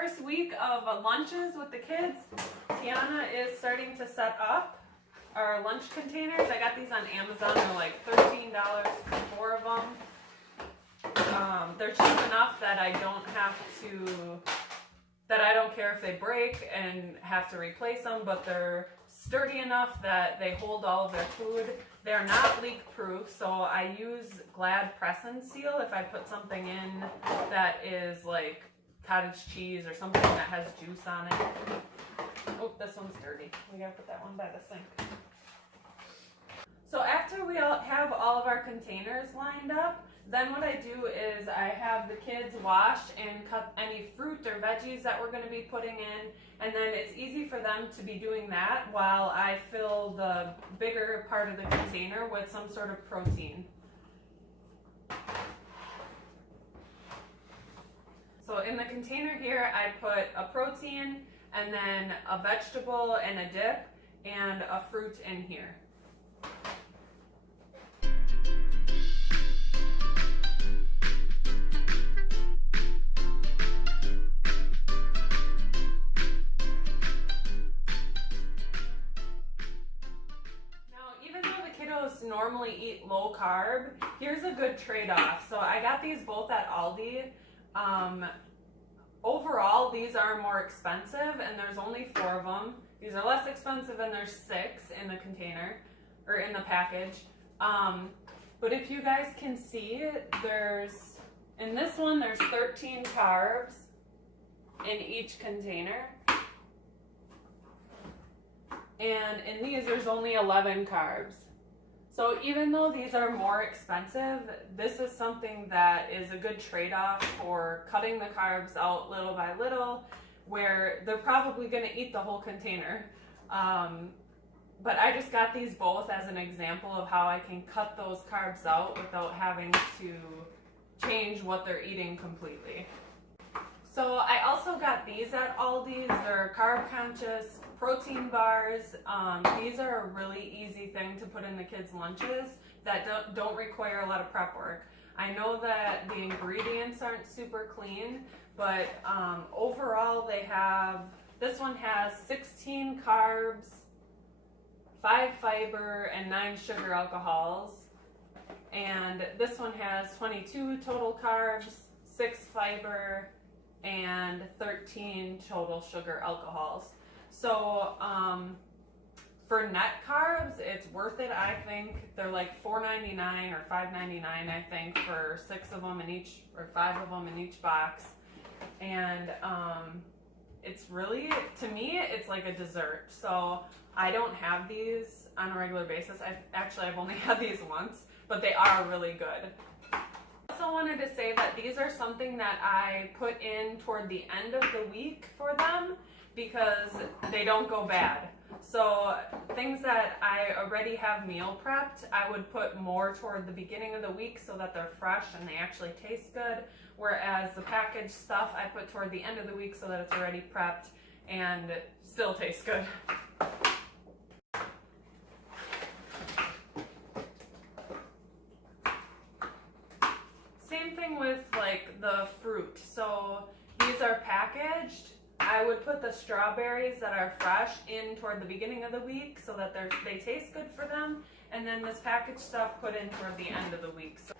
first week of lunches with the kids. Tiana is starting to set up our lunch containers. I got these on Amazon. They're like $13 for 4 of them. They're cheap enough that I don't care if they break and have to replace them, but they're sturdy enough that they hold all of their food. They're not leak proof, so I use Glad Press and Seal if I put something in that is like cottage cheese or something that has juice on it. Oh, this one's dirty. We gotta put that one by the sink. So after we have all of our containers lined up, then what I do is I have the kids wash and cut any fruit or veggies that we're going to be putting in, and then it's easy for them to be doing that while I fill the bigger part of the container with some sort of protein. So in the container here I put a protein and then a vegetable and a dip and a fruit in here. Normally eat low carb, here's a good trade-off. So I got these both at Aldi. Overall these are more expensive and there's only 4 of them. These are less expensive and there's 6 in the container or in the package. But if you guys can see, in this one there's 13 carbs in each container. And in these there's only 11 carbs. So even though these are more expensive, this is something that is a good trade-off for cutting the carbs out little by little, where they're probably going to eat the whole container. But I just got these both as an example of how I can cut those carbs out without having to change what they're eating completely. So I also got these at Aldi's. They're carb conscious protein bars. These are a really easy thing to put in the kids' lunches that don't require a lot of prep work. I know that the ingredients aren't super clean, but overall this one has 16 carbs, 5 fiber, and 9 sugar alcohols. And this one has 22 total carbs, 6 fiber, and 13 total sugar alcohols. So for net carbs, it's worth it, I think. They're like $4.99 or $5.99, I think, for 6 of them in each, or 5 of them in each box. And it's really, to me, it's like a dessert. So I don't have these on a regular basis. I've only had these once, but they are really good. I also wanted to say that these are something that I put in toward the end of the week for them because they don't go bad. So things that I already have meal prepped, I would put more toward the beginning of the week so that they're fresh and they actually taste good. Whereas the packaged stuff I put toward the end of the week so that it's already prepped and still tastes good. Same thing with like the fruit. So these are packaged. I would put the strawberries that are fresh in toward the beginning of the week so that they taste good for them. And then this packaged stuff put in toward the end of the week. So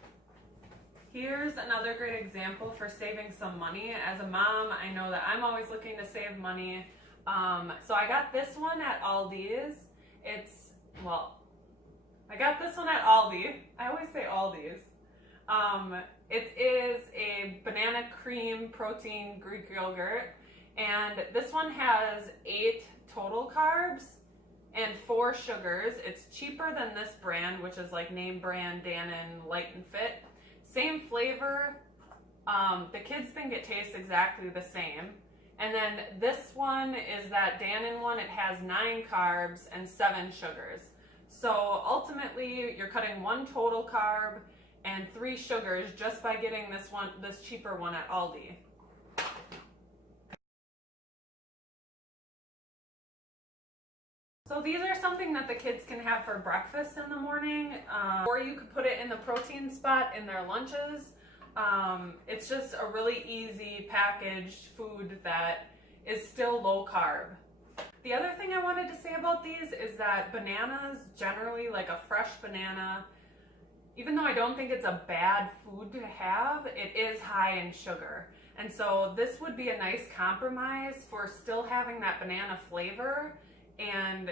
here's another great example for saving some money. As a mom, I know that I'm always looking to save money. So I got this one at Aldi's. I got this one at Aldi. I always say Aldi's. It is a banana cream protein Greek yogurt, and this one has 8 total carbs and 4 sugars. It's cheaper than this brand, which is like name brand Dannon Light and Fit. Same flavor. The kids think it tastes exactly the same. And then this one is that Dannon one. It has 9 carbs and 7 sugars. So ultimately, you're cutting 1 total carb and 3 sugars just by getting this cheaper one at Aldi. So these are something that the kids can have for breakfast in the morning, or you could put it in the protein spot in their lunches. It's just a really easy packaged food that is still low carb. The other thing I wanted to say about these is that bananas, generally like a fresh banana, even though I don't think it's a bad food to have, it is high in sugar. And so this would be a nice compromise for still having that banana flavor and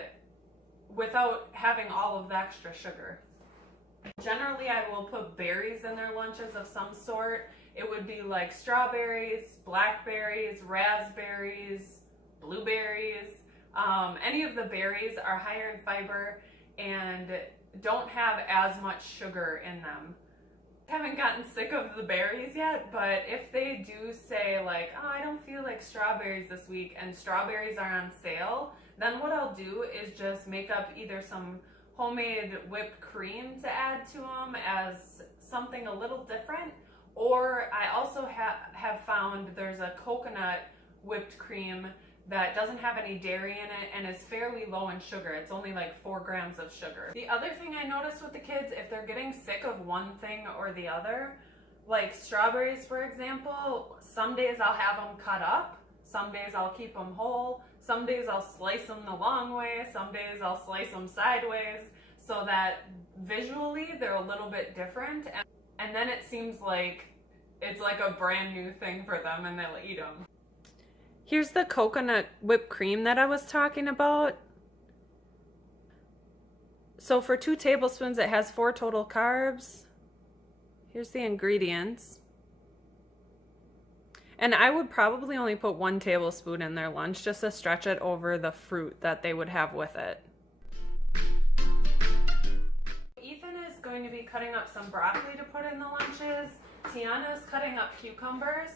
without having all of the extra sugar. Generally, I will put berries in their lunches of some sort. It would be like strawberries, blackberries, raspberries, blueberries. Any of the berries are higher in fiber and don't have as much sugar in them. I haven't gotten sick of the berries yet, but if they do say like, oh, I don't feel like strawberries this week and strawberries are on sale, then what I'll do is just make up either some homemade whipped cream to add to them as something a little different, or I also have found there's a coconut whipped cream that doesn't have any dairy in it and is fairly low in sugar. It's only like 4 grams of sugar. The other thing I noticed with the kids, if they're getting sick of one thing or the other, like strawberries for example, some days I'll have them cut up, some days I'll keep them whole, some days I'll slice them the long way, some days I'll slice them sideways, so that visually they're a little bit different, and then it seems like it's like a brand new thing for them and they'll eat them. Here's the coconut whipped cream that I was talking about. So for 2 tablespoons, it has 4 total carbs. Here's the ingredients. And I would probably only put 1 tablespoon in their lunch just to stretch it over the fruit that they would have with it. Ethan is going to be cutting up some broccoli to put in the lunches. Tiana is cutting up cucumbers.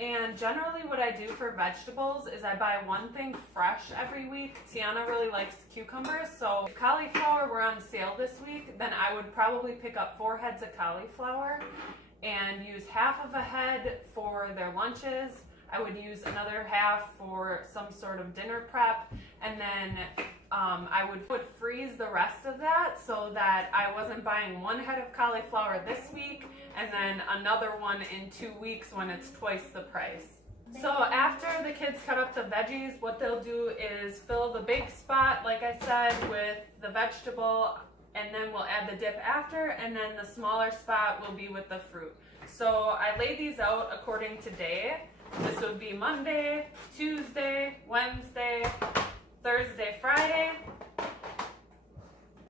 And generally what I do for vegetables is I buy one thing fresh every week. Tiana really likes cucumbers, so if cauliflower were on sale this week, then I would probably pick up 4 heads of cauliflower and use half of a head for their lunches. I would use another half for some sort of dinner prep, and then I would freeze the rest of that so that I wasn't buying 1 head of cauliflower this week and then another one in 2 weeks when it's twice the price. So after the kids cut up the veggies, what they'll do is fill the big spot, like I said, with the vegetable, and then we'll add the dip after, and then the smaller spot will be with the fruit. So I lay these out according to day. This would be Monday, Tuesday, Wednesday, Thursday, Friday.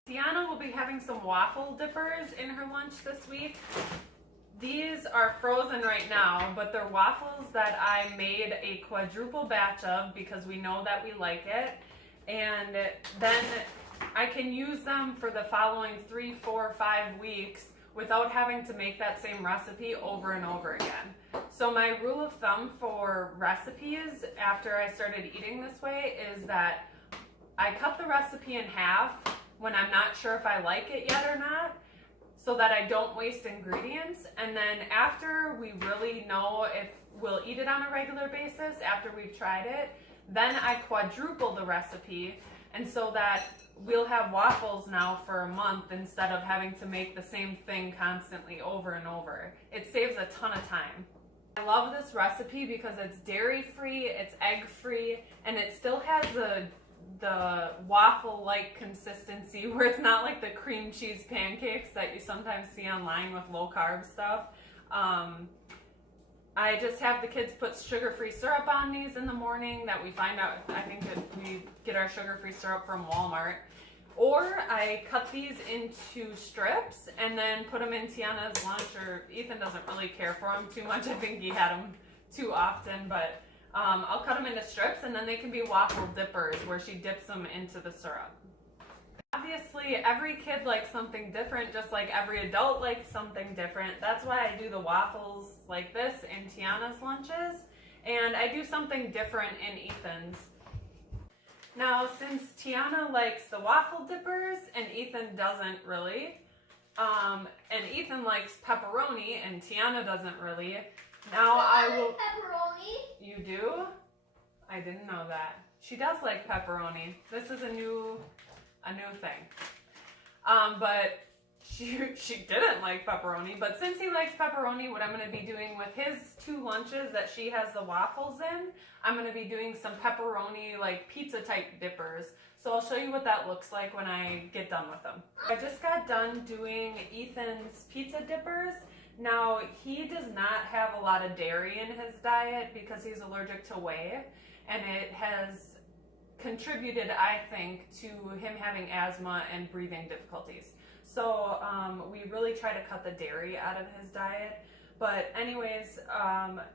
Tiana will be having some waffle dippers in her lunch this week. These are frozen right now, but they're waffles that I made a quadruple batch of because we know that we like it. And then I can use them for the following 3, 4, 5 weeks without having to make that same recipe over and over again. So my rule of thumb for recipes after I started eating this way is that I cut the recipe in half when I'm not sure if I like it yet or not, so that I don't waste ingredients. And then after we really know if we'll eat it on a regular basis, after we've tried it, then I quadruple the recipe, and so that we'll have waffles now for a month instead of having to make the same thing constantly over and over. It saves a ton of time. I love this recipe because it's dairy-free, it's egg-free, and it still has the waffle-like consistency where it's not like the cream cheese pancakes that you sometimes see online with low-carb stuff. I just have the kids put sugar-free syrup on these in the morning that we find out, I think that we get our sugar-free syrup from Walmart. Or I cut these into strips and then put them in Tiana's lunch, or Ethan doesn't really care for them too much. I think he had them too often, but I'll cut them into strips and then they can be waffle dippers where she dips them into the syrup. Obviously, every kid likes something different, just like every adult likes something different. That's why I do the waffles like this in Tiana's lunches, and I do something different in Ethan's. Now, since Tiana likes the waffle dippers and Ethan doesn't really, and Ethan likes pepperoni and Tiana doesn't really, now I will... Pepperoni? You do? I didn't know that. She does like pepperoni. This is a new thing. But she didn't like pepperoni, but since he likes pepperoni, what I'm going to be doing with his 2 lunches that she has the waffles in, I'm going to be doing some pepperoni, like pizza type dippers. So I'll show you what that looks like when I get done with them. I just got done doing Ethan's pizza dippers. Now, he does not have a lot of dairy in his diet because he's allergic to whey, and it has contributed, I think, to him having asthma and breathing difficulties. So we really try to cut the dairy out of his diet. But anyways,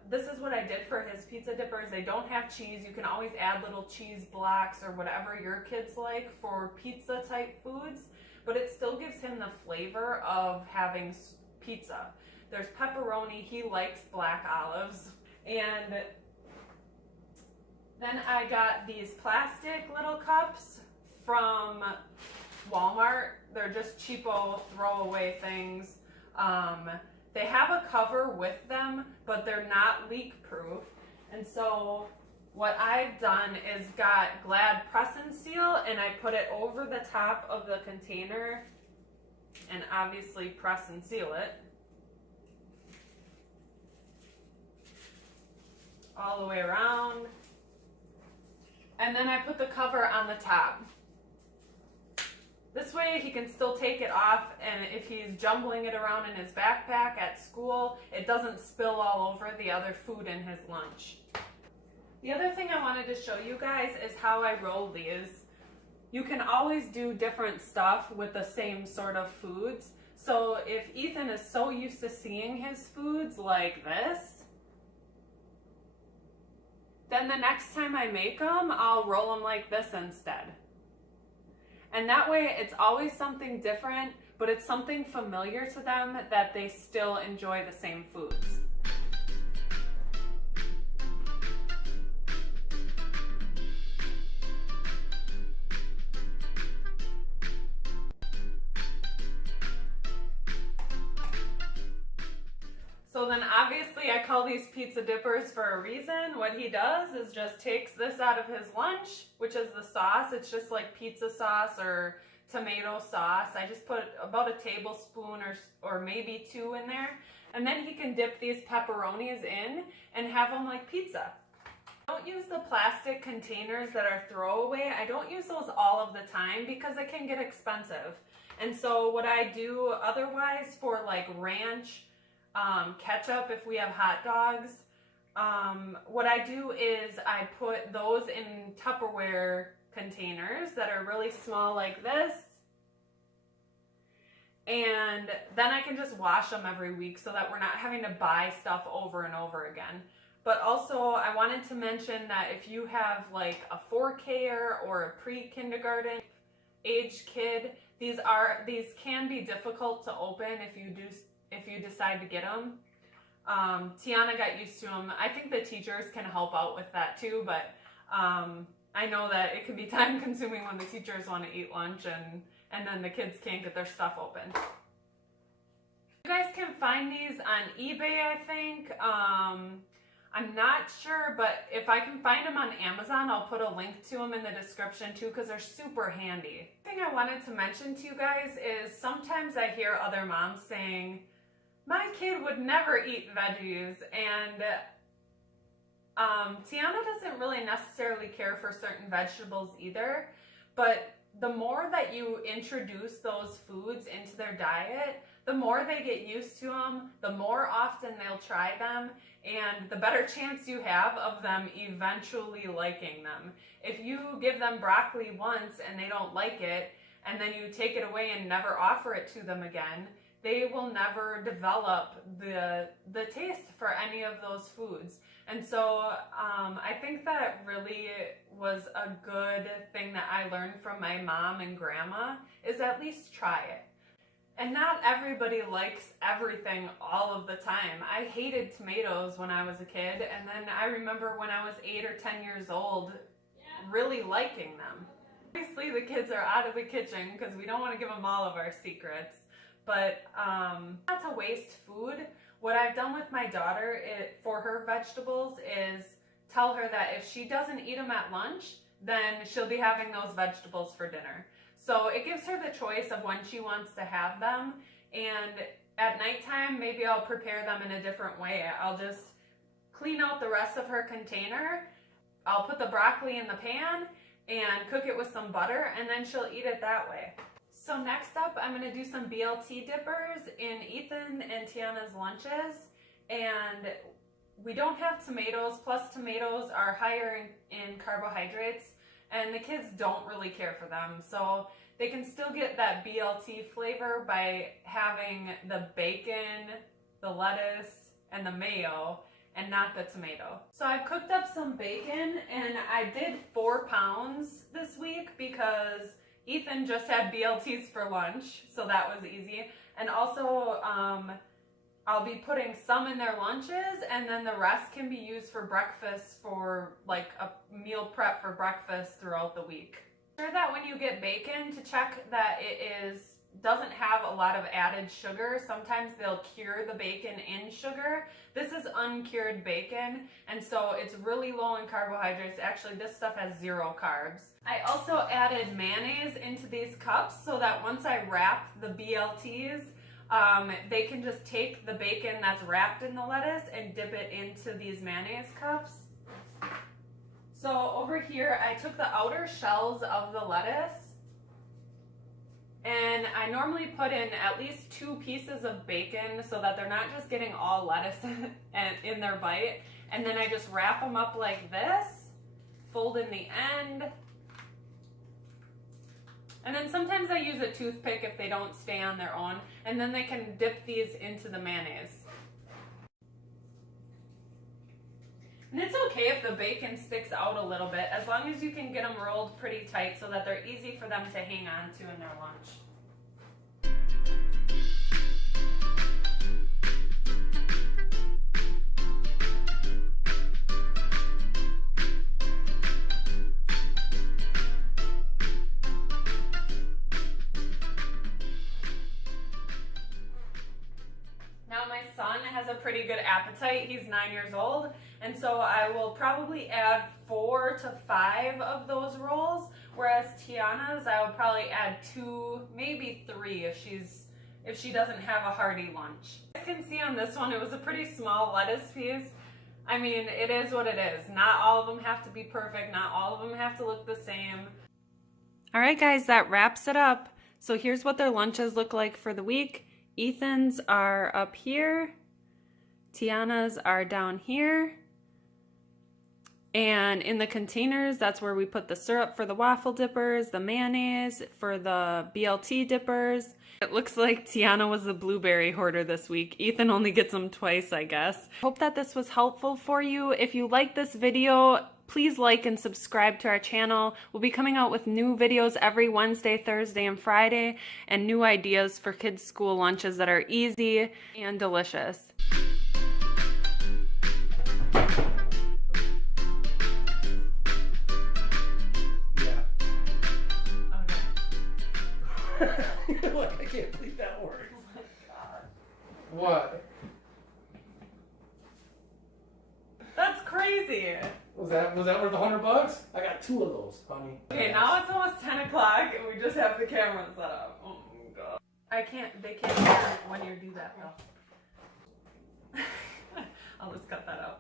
this is what I did for his pizza dippers. They don't have cheese. You can always add little cheese blocks or whatever your kids like for pizza type foods, but it still gives him the flavor of having pizza. There's pepperoni. He likes black olives. And then I got these plastic little cups from Walmart. They're just cheapo throwaway things. They have a cover with them, but they're not leak proof. And so what I've done is got Glad Press and Seal, and I put it over the top of the container and obviously press and seal it all the way around. And then I put the cover on the top. This way he can still take it off, and if he's jumbling it around in his backpack at school, it doesn't spill all over the other food in his lunch. The other thing I wanted to show you guys is how I roll these. You can always do different stuff with the same sort of foods. So if Ethan is so used to seeing his foods like this, then the next time I make them, I'll roll them like this instead. And that way it's always something different, but it's something familiar to them that they still enjoy the same foods. So then obviously I call these pizza dippers for a reason. What he does is just takes this out of his lunch, which is the sauce. It's just like pizza sauce or tomato sauce. I just put about a tablespoon or maybe 2 in there. And then he can dip these pepperonis in and have them like pizza. I don't use the plastic containers that are throwaway. I don't use those all of the time because it can get expensive. And so what I do otherwise for like ranch, ketchup if we have hot dogs, what I do is I put those in Tupperware containers that are really small like this, and then I can just wash them every week so that we're not having to buy stuff over and over again. But also I wanted to mention that if you have like a 4K or a pre-kindergarten age kid, these can be difficult to open if you decide to get them. Tiana got used to them. I think the teachers can help out with that too, but I know that it can be time consuming when the teachers want to eat lunch and then the kids can't get their stuff open. You guys can find these on eBay, I think. I'm not sure, but if I can find them on Amazon, I'll put a link to them in the description too, because they're super handy. The thing I wanted to mention to you guys is sometimes I hear other moms saying, my kid would never eat veggies, and Tiana doesn't really necessarily care for certain vegetables either, but the more that you introduce those foods into their diet, the more they get used to them, the more often they'll try them, and the better chance you have of them eventually liking them. If you give them broccoli once and they don't like it, and then you take it away and never offer it to them again, they will never develop the taste for any of those foods. And so I think that really was a good thing that I learned from my mom and grandma, is at least try it. And not everybody likes everything all of the time. I hated tomatoes when I was a kid, and then I remember when I was 8 or 10 years old really liking them. Obviously the kids are out of the kitchen because we don't want to give them all of our secrets. But not to waste food. What I've done with my daughter for her vegetables is tell her that if she doesn't eat them at lunch, then she'll be having those vegetables for dinner. So it gives her the choice of when she wants to have them. And at nighttime, maybe I'll prepare them in a different way. I'll just clean out the rest of her container. I'll put the broccoli in the pan and cook it with some butter, and then she'll eat it that way. So next up, I'm gonna do some BLT dippers in Ethan and Tiana's lunches. And we don't have tomatoes, plus tomatoes are higher in carbohydrates, and the kids don't really care for them. So they can still get that BLT flavor by having the bacon, the lettuce, and the mayo, and not the tomato. So I've cooked up some bacon, and I did 4 pounds this week because Ethan just had BLTs for lunch, so that was easy. And also, I'll be putting some in their lunches, and then the rest can be used for breakfast, for like a meal prep for breakfast throughout the week. Sure that when you get bacon, to check that it doesn't have a lot of added sugar. Sometimes they'll cure the bacon in sugar. This is uncured bacon, and so it's really low in carbohydrates. Actually, this stuff has 0 carbs. I also added mayonnaise into these cups so that once I wrap the BLTs, they can just take the bacon that's wrapped in the lettuce and dip it into these mayonnaise cups. So over here, I took the outer shells of the lettuce, and I normally put in at least 2 pieces of bacon so that they're not just getting all lettuce in their bite. And then I just wrap them up like this, fold in the end. And then sometimes I use a toothpick if they don't stay on their own, and then they can dip these into the mayonnaise. And it's okay if the bacon sticks out a little bit, as long as you can get them rolled pretty tight so that they're easy for them to hang on to in their lunch. Has a pretty good appetite. He's 9 years old, and so I will probably add 4 to 5 of those rolls, whereas Tiana's I will probably add 2, maybe 3 if she doesn't have a hearty lunch. As you can see on this one, it was a pretty small lettuce piece. I mean, it is what it is. Not all of them have to be perfect. Not all of them have to look the same. All right, guys, that wraps it up. So here's what their lunches look like for the week. Ethan's are up here. Tiana's are down here, and in the containers, that's where we put the syrup for the waffle dippers, the mayonnaise for the BLT dippers. It looks like Tiana was the blueberry hoarder this week. Ethan only gets them twice, I guess. Hope that this was helpful for you. If you like this video, please like and subscribe to our channel. We'll be coming out with new videos every Wednesday, Thursday, and Friday, and new ideas for kids' school lunches that are easy and delicious. Look, I can't believe that word. Oh my God. What? That's crazy. Was that worth $100? I got 2 of those, honey. Okay, now it's almost 10 o'clock and we just have the camera set up. Oh my God. They can't hear when you do that though. I'll just cut that out.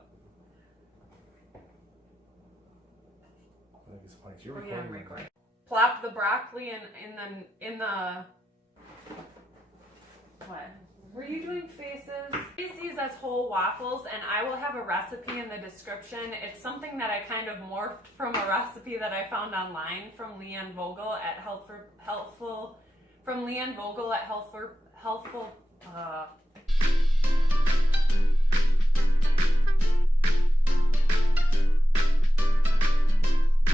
I think it's funny. You're Oh, recording. yeah, I'm recording. Plop the broccoli in the what? Were you doing faces? Use these as whole waffles, and I will have a recipe in the description. It's something that I kind of morphed from a recipe that I found online from Leanne Vogel at Healthful.